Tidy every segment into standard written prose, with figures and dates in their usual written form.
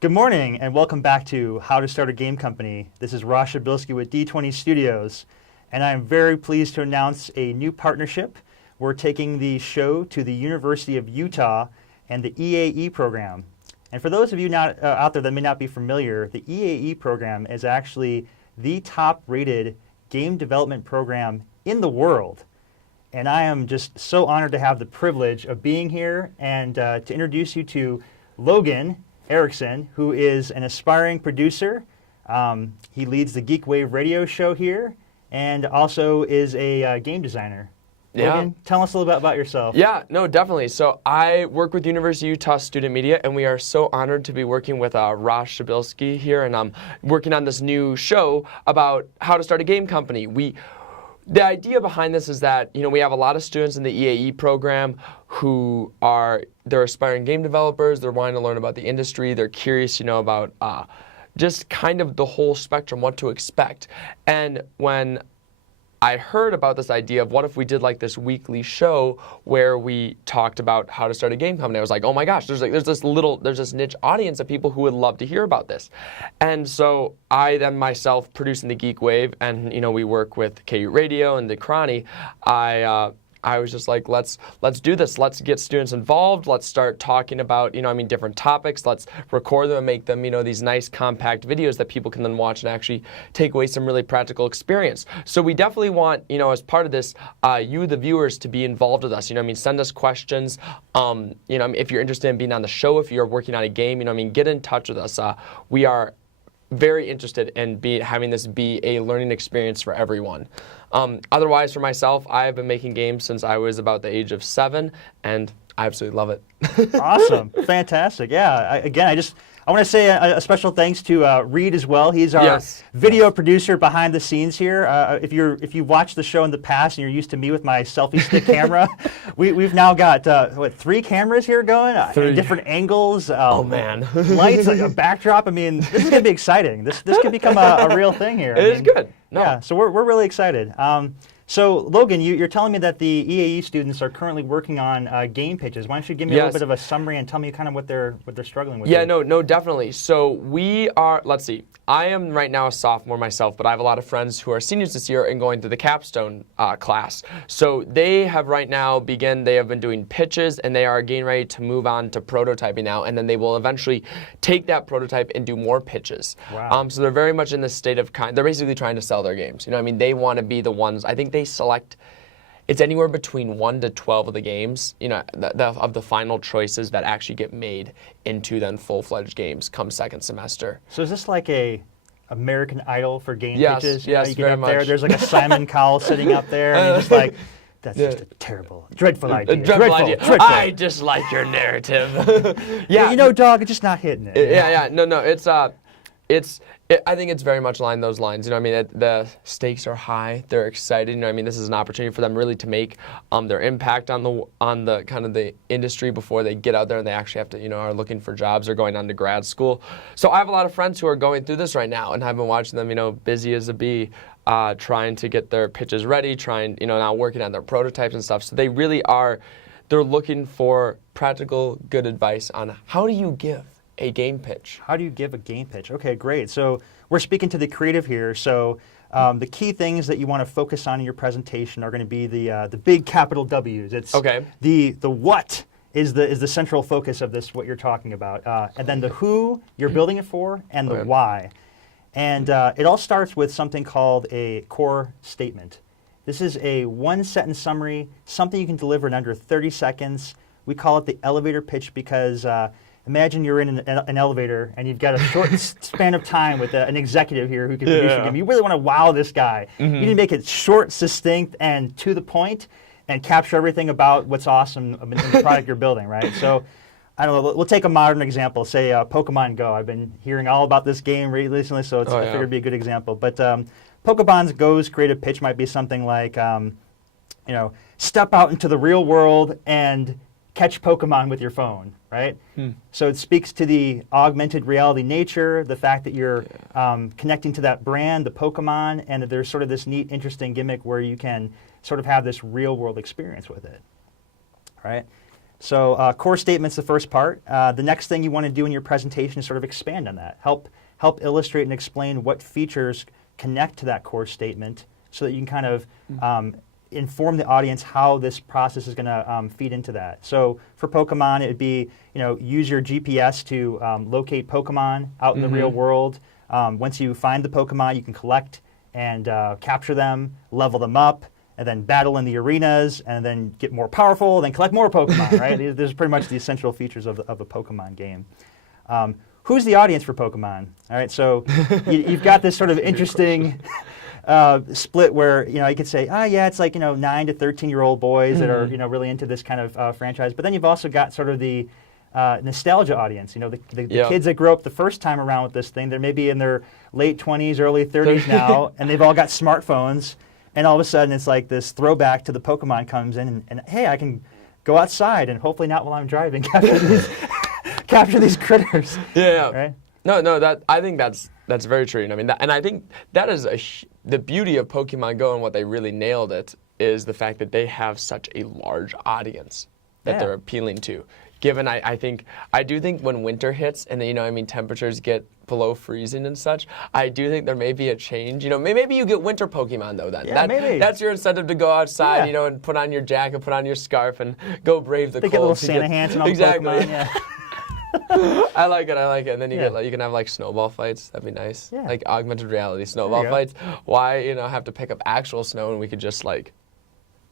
Good morning, and welcome back to How to Start a Game Company. This is Przybylski with D20Studios, and I am very pleased to announce a new partnership. We're taking the show to the University of Utah and the EAE program. And for those of you out there that may not be familiar, the EAE program is actually the top-rated game development program in the world. And I am just so honored to have the privilege of being here and to introduce you to Logan Erickson, who is an aspiring producer. He leads the Geekwave radio show here and also is a game designer. Yeah. Logan, tell us a little bit about yourself. Yeah, no, definitely. So I work with University of Utah Student Media, and we are so honored to be working with Przybylski here, and I'm working on this new show about how to start a game company. The idea behind this is that, we have a lot of students in the EAE program who they're aspiring game developers, they're wanting to learn about the industry, they're curious, about just kind of the whole spectrum, what to expect. And when I heard about this idea of what if we did like this weekly show where we talked about how to start a game company, I was like, oh my gosh, there's this niche audience of people who would love to hear about this. And so I then myself producing the Geekwave, and we work with KU Radio and the Crony. I was just like, let's do this. Let's get students involved. Let's start talking about, different topics. Let's record them and make them, these nice compact videos that people can then watch and actually take away some really practical experience. So we definitely want, as part of this, you, the viewers, to be involved with us. Send us questions. If you're interested in being on the show, if you're working on a game, get in touch with us. We are very interested in having this be a learning experience for everyone. Otherwise, for myself, I have been making games since I was about the age of 7, and I absolutely love it. Awesome. Fantastic. Yeah. I want to say a special thanks to Reed as well. He's our video producer behind the scenes here. If you watched the show in the past and you're used to me with my selfie stick camera, we've now got 3 cameras here going, different angles. Oh man, lights, like a backdrop. This is gonna be exciting. This could become a real thing here. It is good. No. Yeah. So we're really excited. So, Logan, you're telling me that the EAE students are currently working on game pitches. Why don't you give me a little bit of a summary and tell me kind of what they're struggling with? Yeah, no, definitely. So we are, let's see, I am right now a sophomore myself, but I have a lot of friends who are seniors this year and going through the capstone class. So they have right now they have been doing pitches, and they are getting ready to move on to prototyping now, and then they will eventually take that prototype and do more pitches. Wow. So they're very much in this state of they're basically trying to sell their games. They want to be the ones, I think they select, it's anywhere between 1 to 12 of the games, of the final choices that actually get made into then full-fledged games come second semester. So is this like a American Idol for game pitches? Yes, you get very up much. there, there's like a Simon Cowell sitting up there, and you're just like, that's just a dreadful idea. Dreadful idea. I dislike your narrative. Dog, it's just not hitting it. No, I think it's very much along those lines. The stakes are high. They're excited. This is an opportunity for them really to make their impact on the kind of the industry before they get out there and they actually have to, are looking for jobs or going on to grad school. So I have a lot of friends who are going through this right now, and I've been watching them, busy as a bee, trying to get their pitches ready, now working on their prototypes and stuff. So they really are, they're looking for practical, good advice on how do you give a game pitch. How do you give a game pitch? Okay, great. So we're speaking to the creative here. So the key things that you want to focus on in your presentation are going to be the big capital W's. It's the what is the central focus of this, what you're talking about, and then the who you're building it for, and the why. And it all starts with something called a core statement. This is a 1-sentence summary, something you can deliver in under 30 seconds. We call it the elevator pitch because imagine you're in an elevator and you've got a short span of time with an executive here who can produce your game. You really want to wow this guy. You need to make it short, succinct, and to the point, and capture everything about what's awesome in the product you're building, right? So, I don't know, we'll take a modern example, say Pokemon Go. I've been hearing all about this game recently, so I figured it'd be a good example. But Pokemon Go's creative pitch might be something like, step out into the real world and catch Pokemon with your phone, right? So it speaks to the augmented reality nature, the fact that you're connecting to that brand, the Pokemon, and that there's sort of this neat, interesting gimmick where you can sort of have this real world experience with it, right? So core statement's the first part. The next thing you want to do in your presentation is sort of expand on that. Help illustrate and explain what features connect to that core statement so that you can kind of inform the audience how this process is going to feed into that. So for Pokemon, it would be, use your GPS to locate Pokemon out in the real world. Once you find the Pokemon, you can collect and capture them, level them up, and then battle in the arenas, and then get more powerful, then collect more Pokemon, right? These are pretty much the essential features of a Pokemon game. Who's the audience for Pokemon? All right, so you've got this sort of interesting split where, you could say, yeah, it's like, 9 to 13-year-old boys that are, really into this kind of franchise. But then you've also got sort of the nostalgia audience, the kids that grew up the first time around with this thing. They're maybe in their late 20s, early 30s now, and they've all got smartphones. And all of a sudden, it's like this throwback to the Pokemon comes in, and hey, I can go outside and hopefully not while I'm driving capture these critters. Yeah. Right? No. I think that's very true. I mean, and I think that is the beauty of Pokemon Go, and what they really nailed it is the fact that they have such a large audience that they're appealing to. Given, I do think when winter hits and temperatures get below freezing and such, I do think there may be a change. Maybe you get winter Pokemon though. Then maybe that's your incentive to go outside, and put on your jacket, put on your scarf, and go brave the cold. They get little Santa hands and all the Pokemon. Yeah. I like it. And then you can have like snowball fights. That'd be nice. Yeah. Like augmented reality snowball fights. Why have to pick up actual snow when we could just like.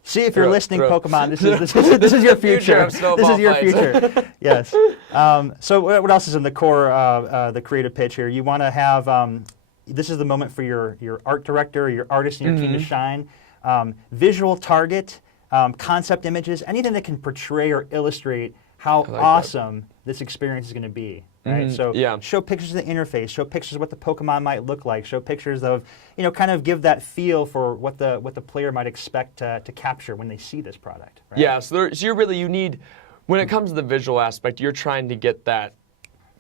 See, if you're listening, Pokemon, this is your future. This is your future. Yes. So what else is in the core, the creative pitch here? You want to have, this is the moment for your art director, your artist, and your team to shine. Visual target, concept images, anything that can portray or illustrate how awesome this experience is going to be. Right? So show pictures of the interface, show pictures of what the Pokemon might look like, show pictures of, kind of give that feel for what the player might expect to capture when they see this product. Right? Yeah, so you need, when it comes to the visual aspect, you're trying to get that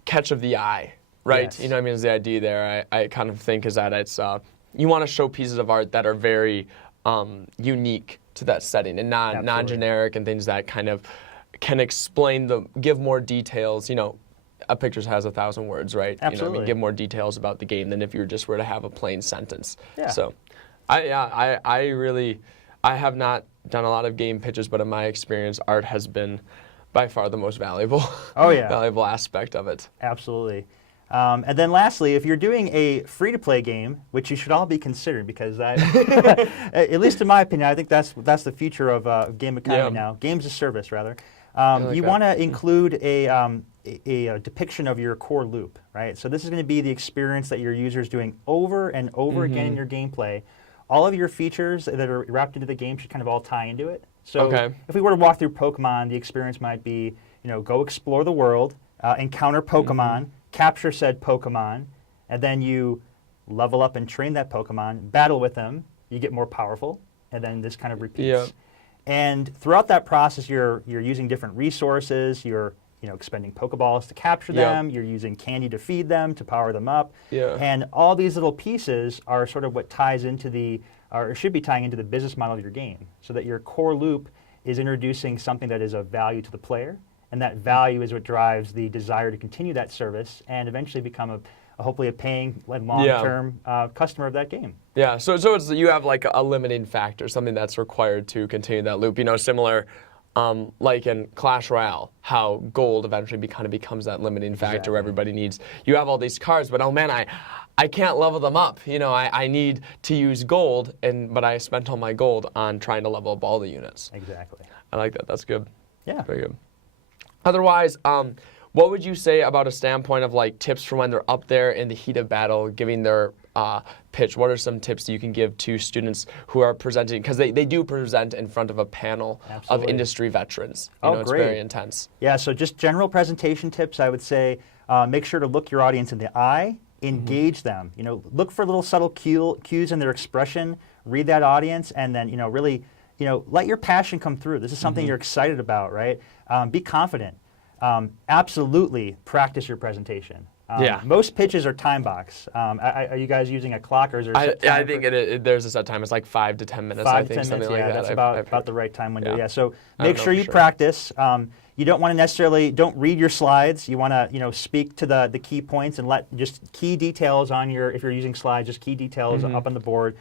catch of the eye, right? Yes. Is the idea there, I kind of think is that it's, you want to show pieces of art that are very unique to that setting and non-generic and things that kind of can explain give more details, a picture has 1,000 words, right? Absolutely. Give more details about the game than if you just were to have a plain sentence. Yeah. So, I have not done a lot of game pitches, but in my experience, art has been by far the most valuable. Valuable aspect of it. Absolutely. And then lastly, if you're doing a free-to-play game, which you should all be considering, because at least in my opinion, I think that's the future of game economy now. Games as service, rather. You want to include a depiction of your core loop, right? So this is going to be the experience that your user is doing over and over again in your gameplay. All of your features that are wrapped into the game should kind of all tie into it. So if we were to walk through Pokemon, the experience might be, go explore the world, encounter Pokemon, capture said Pokemon, and then you level up and train that Pokemon, battle with them, you get more powerful, and then this kind of repeats. Yeah. And throughout that process, you're using different resources. You're expending Pokeballs to capture them. You're using candy to feed them, to power them up. Yeah. And all these little pieces are sort of what ties into or should be tying into the business model of your game, so that your core loop is introducing something that is of value to the player, and that value is what drives the desire to continue that service and eventually become hopefully a paying long-term customer of that game. Yeah, so it's, you have like a limiting factor, something that's required to continue that loop. Similar, like in Clash Royale, how gold eventually kind of becomes that limiting factor where everybody needs. You have all these cards, but oh man, I can't level them up. I need to use gold, but I spent all my gold on trying to level up all the units. Exactly. I like that. That's good. Yeah. Very good. Otherwise, what would you say about a standpoint of like tips for when they're up there in the heat of battle, giving their pitch? What are some tips that you can give to students who are presenting? Because they do present in front of a panel of industry veterans. It's very intense. Yeah, so just general presentation tips, I would say make sure to look your audience in the eye, engage them. Look for little subtle cues in their expression, read that audience, and then really let your passion come through. This is something you're excited about, right? Be confident. Absolutely practice your presentation. Most pitches are time box. Are you guys using a clock, or is there a set time? I think there's a set time. It's like 5 to 10 minutes. 5 I to think 10 something minutes, like that. That's about the right time window. Yeah. Yeah. So make sure you practice. you don't want to necessarily, don't read your slides. You want to, speak to the key points and let just key details on if you're using slides, just key details up on the board.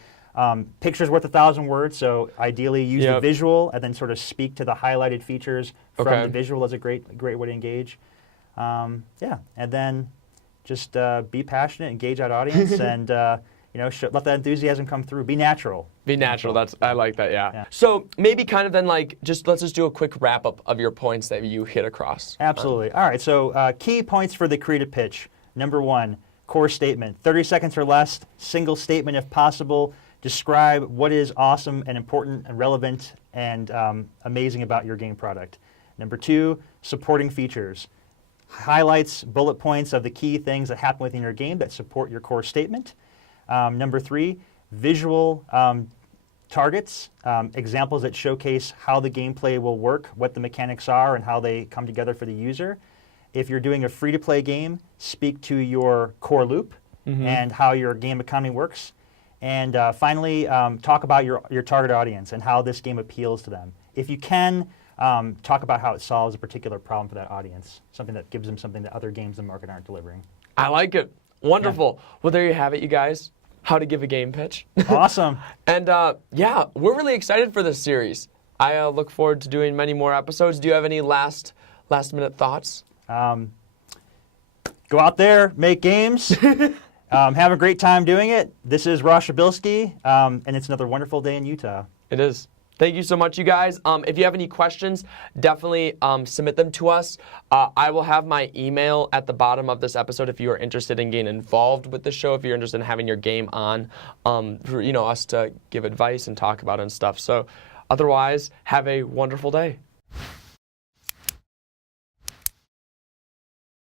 Picture's worth 1,000 words, so ideally use the visual and then sort of speak to the highlighted features from the visual as a great way to engage. And then just be passionate, engage that audience, and let that enthusiasm come through. Be natural. Be natural. I like that. Yeah. So maybe kind of then let's just do a quick wrap up of your points that you hit across. Absolutely. All right. So key points for the creative pitch. Number 1, core statement. 30 seconds or less. Single statement if possible. Describe what is awesome and important and relevant and amazing about your game product. Number 2, supporting features. Highlights, bullet points of the key things that happen within your game that support your core statement. Number 3, visual targets, examples that showcase how the gameplay will work, what the mechanics are, and how they come together for the user. If you're doing a free-to-play game, speak to your core loop and how your game economy works. And finally, talk about your target audience and how this game appeals to them. If you can, talk about how it solves a particular problem for that audience, something that gives them something that other games in the market aren't delivering. I like it. Wonderful. Yeah. Well, there you have it, you guys. How to give a game pitch. Awesome. And we're really excited for this series. I look forward to doing many more episodes. Do you have any last minute thoughts? Go out there, make games. Have a great time doing it. This is Przybylski, and it's another wonderful day in Utah. It is. Thank you so much, you guys. If you have any questions, definitely submit them to us. I will have my email at the bottom of this episode if you are interested in getting involved with the show, if you're interested in having your game on, for us to give advice and talk about it and stuff. So otherwise, have a wonderful day.